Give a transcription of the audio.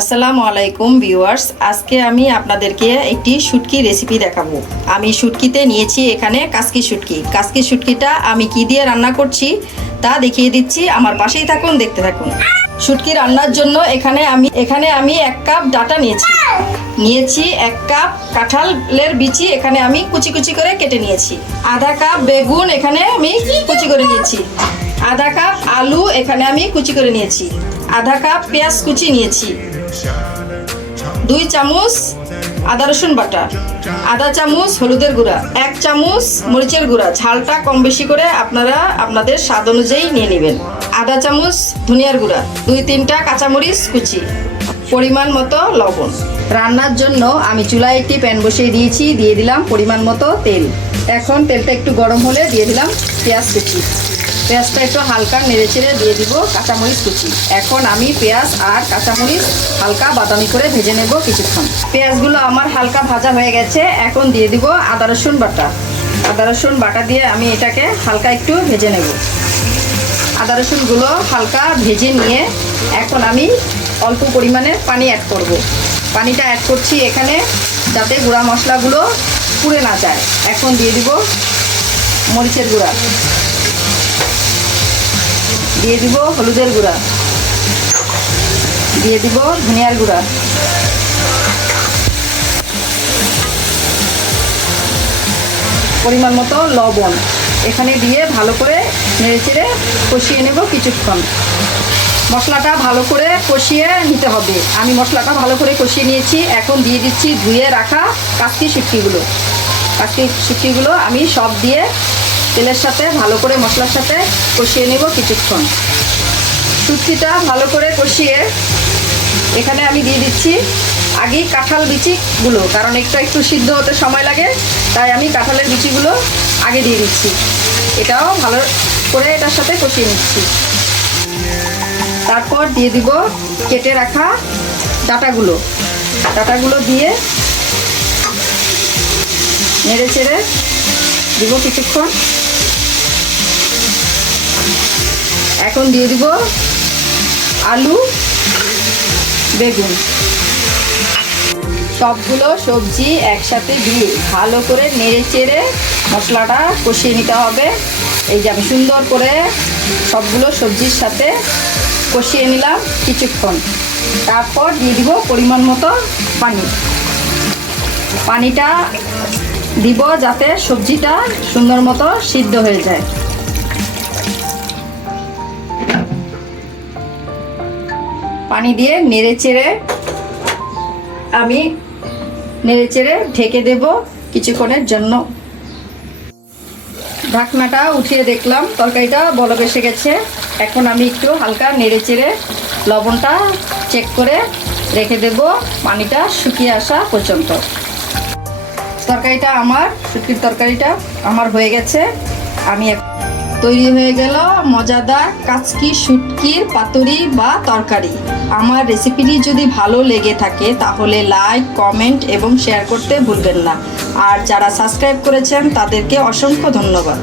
আসসালামু আলাইকুম ভিউয়ার্স, আজকে আমি আপনাদেরকে একটি শুটকি রেসিপি দেখাবো। আমি শুটকিতে নিয়েছি এখানে কাসকি শুটকিটা আমি কি দিয়ে রান্না করছি তা দেখিয়ে দিচ্ছি। আমার পাশেই থাকুন, দেখতে থাকুন। শুটকি রান্নার জন্য এখানে আমি 1 কাপ ডাটা নিয়েছি 1 কাপ কাঁঠালের বিচি এখানে আমি কুচি কুচি করে কেটে নিয়েছি। আধা কাপ বেগুন এখানে আমি কুচি করে নিয়েছি। আধা কাপ আলু এখানে আমি কুচি করে নিয়েছি। আধা কাপ পেঁয়াজ কুচি নিয়েছি। 2 চামচ আদা রসুন বাটা, আধা চামচ হলুদের গুঁড়া, 1 চামচ মরিচের গুঁড়া। ঝালটা কম বেশি করে আপনারা আপনাদের স্বাদ অনুযায়ী নিয়ে নেবেন। আধা চামচ ধনিয়ার গুঁড়া, 2-3টা কাঁচামরিচ কুচি, পরিমাণ মতো লবণ। রান্নার জন্য আমি চুলায় একটি প্যান বসিয়ে দিয়েছি, দিয়ে দিলাম পরিমাণ মতো তেল। এখন তেলটা একটু গরম হলে দিয়ে দিলাম পেঁয়াজ কুচি। পেঁয়াজটা একটু হালকা নেড়েচেড়ে দিয়ে দিব কাঁচামরিচ কুচি। এখন আমি পেঁয়াজ আর কাঁচামরিচ হালকা বাদামি করে ভেজে নেব কিছুক্ষণ। পেঁয়াজগুলো আমার হালকা ভাজা হয়ে গেছে। এখন দিয়ে দিব আদা রসুন বাটা। আদা রসুন বাটা দিয়ে আমি এটাকে হালকা একটু ভেজে নেব। আদা রসুনগুলো হালকা ভেজে নিয়ে এখন আমি অল্প পরিমাণে পানি অ্যাড করব। পানিটা অ্যাড করছি এখানে যাতে গুঁড়া মশলাগুলো পুড়ে না যায়। এখন দিয়ে দিব মরিচের গুঁড়া, দিয়ে দিব হলুদের গুঁড়া, দিয়ে দিব ধনিয়ার গুঁড়া, পরিমাণ মতো লবণ এখানে দিয়ে ভালো করে নেড়েচেড়ে কষিয়ে নেব কিছুক্ষণ। মশলাটা ভালো করে কষিয়ে নিতে হবে। আমি মশলাটা ভালো করে কষিয়ে নিয়েছি। এখন দিয়ে দিচ্ছি ধুয়ে রাখা কাসকি শুটকিগুলো আমি সব দিয়ে তেলের সাথে ভালো করে মশলার সাথে কষিয়ে নেব কিছুক্ষণ। শুটকিটা ভালো করে কষিয়ে এখানে আমি দিয়ে দিচ্ছি আগেই কাঁঠাল বিচিগুলো, কারণ একটু সিদ্ধ হতে সময় লাগে, তাই আমি কাঁঠালের বিচিগুলো আগে দিয়ে দিচ্ছি। এটাও ভালো করে এটার সাথে কষিয়ে নিচ্ছি। তারপর দিয়ে দিব কেটে রাখা ডাটাগুলো দিয়ে নেড়ে চেড়ে দিব কিছুক্ষণ। এখন দিয়ে দিব আলু, বেগুন, সবগুলো সবজি একসাথে দিয়ে ভালো করে নেড়ে চেড়ে মশলাটা কষিয়ে নিতে হবে। এই যে আমি সুন্দর করে সবগুলো সবজির সাথে কষিয়ে নিলাম কিছুক্ষণ। তারপর দিয়ে দিব পরিমাণ মতো পানিটা দিব যাতে সবজিটা সুন্দর মতো সিদ্ধ হয়ে যায়। পানি দিয়ে নেড়েচেড়ে ঢেকে দেব কিছুক্ষণের জন্য। ঢাকনাটা উঠিয়ে দেখলাম তরকারিটা বলক এসে গেছে। এখন আমি একটু হালকা নেড়েচেড়ে লবণটা চেক করে রেখে দেব পানিটা শুকিয়ে আসা পর্যন্ত। শুটকির তরকারিটা আমার হয়ে গেছে। তৈরি হয়ে গেল মজাদার কাচকি শুটকির পাতুরি বা তরকারি। আমার রেসিপিটি যদি ভালো লেগে থাকে তাহলে লাইক, কমেন্ট এবং শেয়ার করতে ভুলবেন না। আর যারা সাবস্ক্রাইব করেছেন তাদেরকে অসংখ্য ধন্যবাদ।